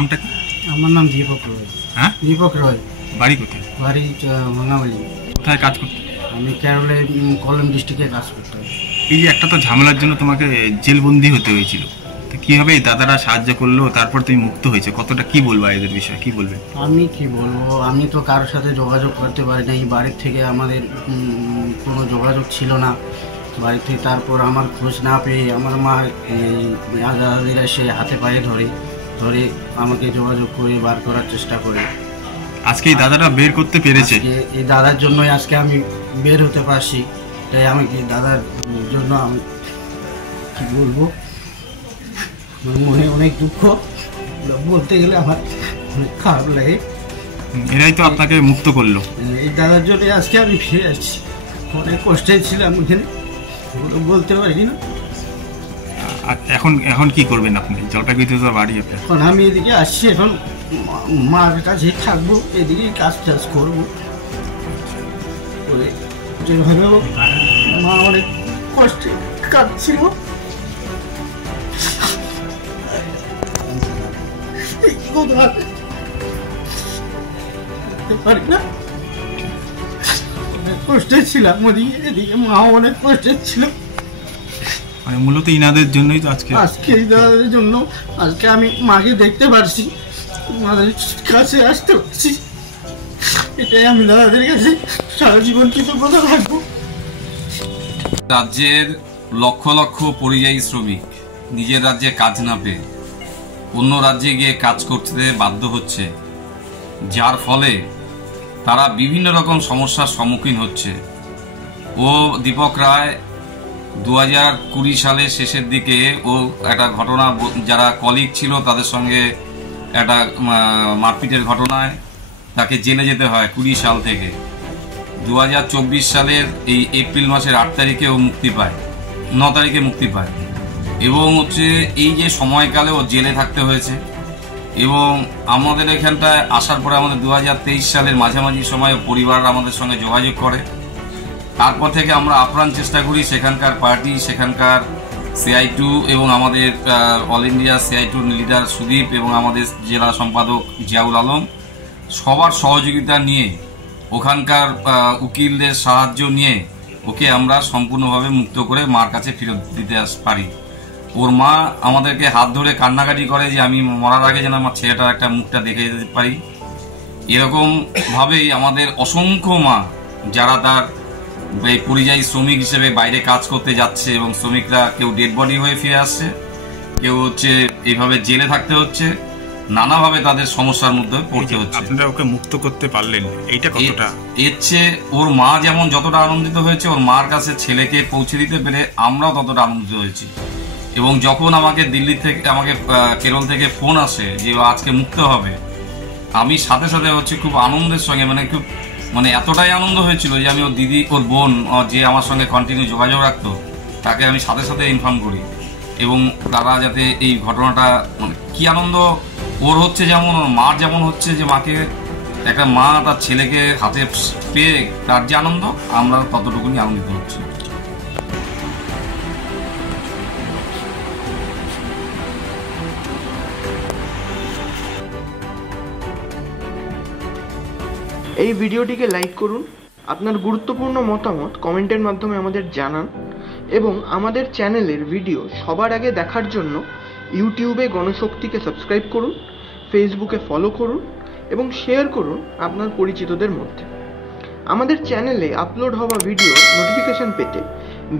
নামটা কি? আমার নাম দীপক রয়। হ্যাঁ, দীপক রয়। বাড়ি কোথায়? বাড়ি ভাঙাবাড়ি। কোথায় কাজ করতে? আমি কেরলে কল্যাণ ডিস্ট্রিক্টে কাজ করতাম। এই যে একটা তো ঝামেলার জন্য তোমাকে জেলবন্দি হতে হয়েছিল, তো কীভাবে দাদারা সাহায্য করলো, তারপর তুমি মুক্ত হয়েছে, কতটা কি বলবা এদের বিষয়ে, কি বলবে? আমি কি বলবো, আমি তো কারোর সাথে যোগাযোগ করতে পারি না। এই বাড়ির থেকে আমাদের কোনো যোগাযোগ ছিল না বাড়ি থেকে। তারপর আমার খোঁজ না পেয়ে আমার মা দাদাদের এসে হাতে পায়ে ধরে আমাকে যোগাযোগ করে বার করার চেষ্টা করে। আজকে এই দাদারা বের করতে পেরেছে। এই দাদার জন্যই আজকে আমি বের হতে পারছি। তাই আমাকে দাদার জন্য আমি কি বলবো, আমার মনে অনেক দুঃখ, বলতে গেলে আমার অনেক খারাপ লাগে। এরাই তো আপনাকে মুক্ত করলো। এই দাদার জন্য আজকে আমি ফিরে আসছি। অনেক কষ্টে ছিলাম এখানে, বলতে পারি না। এখন এখন কি করবেন আপনি? জলপাইগুড়িতে তো বাড়ি আপনার। এখন আমি এদিকে আসছি, এখন মার কাছে থাকবো, এদিকে কাজ টাজ করবো করে যেভাবে হোক। মা অনেক কষ্টে কাঁদছিল। পারি না, অনেক কষ্টে ছিলাম ওদিকে, এদিকে মা অনেক কষ্টে ছিল। মানে মূলত ইনাদের জন্যই তো আজকে এই দাদাদের জন্য আজকে আমি মাকে দেখতে পারছি, মাদের কাছে আসতে পারছি। এটাই আমি দাদাদের কাছে সারা জীবন কৃতজ্ঞতা থাকবো। রাজ্যের লক্ষ লক্ষ পরিযায়ী শ্রমিক নিজের রাজ্যে কাজ না পেয়ে অন্য রাজ্যে গিয়ে কাজ করতে বাধ্য হচ্ছে, যার ফলে তারা বিভিন্ন রকম সমস্যার সম্মুখীন হচ্ছে। ও দীপক রায় 2020 সালের শেষের দিকে ও একটা ঘটনা, যারা কলিগ ছিল তাদের সঙ্গে একটা মারপিটের ঘটনায় তাকে জেলে যেতে হয় 20 সাল থেকে। 2024 সালের এই এপ্রিল মাসের 8 তারিখে ও মুক্তি পায়, 9 তারিখে মুক্তি পায়। এবং এই যে সময়কালে ও জেলে থাকতে হয়েছে, এবং আমাদের এখানটায় আসার পরে আমাদের 2023 সালের মাঝামাঝি সময় পরিবার আমাদের সঙ্গে যোগাযোগ করে। তারপর থেকে আমরা আপ্রাণ চেষ্টা করি সেখানকার পার্টি, সেখানকার CI2 এবং আমাদের all India CI2 leader Sudip এবং আমাদের জেলা সম্পাদক জিয়াউল আলম সবার সহযোগিতা নিয়ে, ওখানকার উকিলদের সাহায্য নিয়ে ওকে আমরা সম্পূর্ণভাবে মুক্ত করে মার কাছে ফেরত দিতে পারি। ওর মা আমাদেরকে হাত ধরে কান্নাকাটি করে যে আমি মরার আগে যেন আমার ছেলেটার একটা মুখটা দেখে যেতে পারি। এরকম ভাবেই আমাদের অসংখ্য মা, যারা তার পরিযায়ী শ্রমিক হিসেবে বাইরে কাজ করতে যাচ্ছে, এবং শ্রমিকরা কেউ ডেড বডি হয়ে ফিরে আসছে, কেউ এইভাবে জেলে থাকতে হচ্ছে, নানাভাবে তাদের সমস্যার মধ্যে পড়তে হচ্ছে। আপনারা ওকে মুক্ত করতে পারলেন, এইটা কতটা? এর চেয়ে ওর মা যেমন যতটা আনন্দিত হয়েছে, ওর মার কাছে ছেলেকে পৌঁছে দিতে পেরে আমরাও ততটা আনন্দিত হয়েছি। এবং যখন আমাকে দিল্লি থেকে, আমাকে কেরল থেকে ফোন আসে যে আজকে মুক্ত হবে, আমি সাথে সাথে খুব আনন্দের সঙ্গে, মানে এতটাই আনন্দ হয়েছিল যে আমি ওর দিদি, ওর বোন, যে আমার সঙ্গে কন্টিনিউ যোগাযোগ রাখতো, তাকে আমি সাথে সাথে ইনফর্ম করি। এবং তারা যাতে এই ঘটনাটা, কি আনন্দ ওর হচ্ছে, যেমন ওর মার যেমন হচ্ছে যে মাকে, একটা মা তার ছেলেকে হাতে পেয়ে তার যে আনন্দ, আমরা ততটুকুনি আনন্দিত হচ্ছি। এই ভিডিওটিকে লাইক করুন, আপনার গুরুত্বপূর্ণ মতামত কমেন্টের মাধ্যমে আমাদের জানান, এবং আমাদের চ্যানেলের ভিডিও সবার আগে দেখার জন্য ইউটিউবে গণশক্তিকে সাবস্ক্রাইব করুন, ফেসবুকে ফলো করুন এবং শেয়ার করুন আপনার পরিচিতদের মধ্যে। আমাদের চ্যানেলে আপলোড হওয়া ভিডিও নোটিফিকেশন পেতে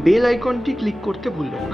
বেল আইকনটি ক্লিক করতে ভুলবেন না।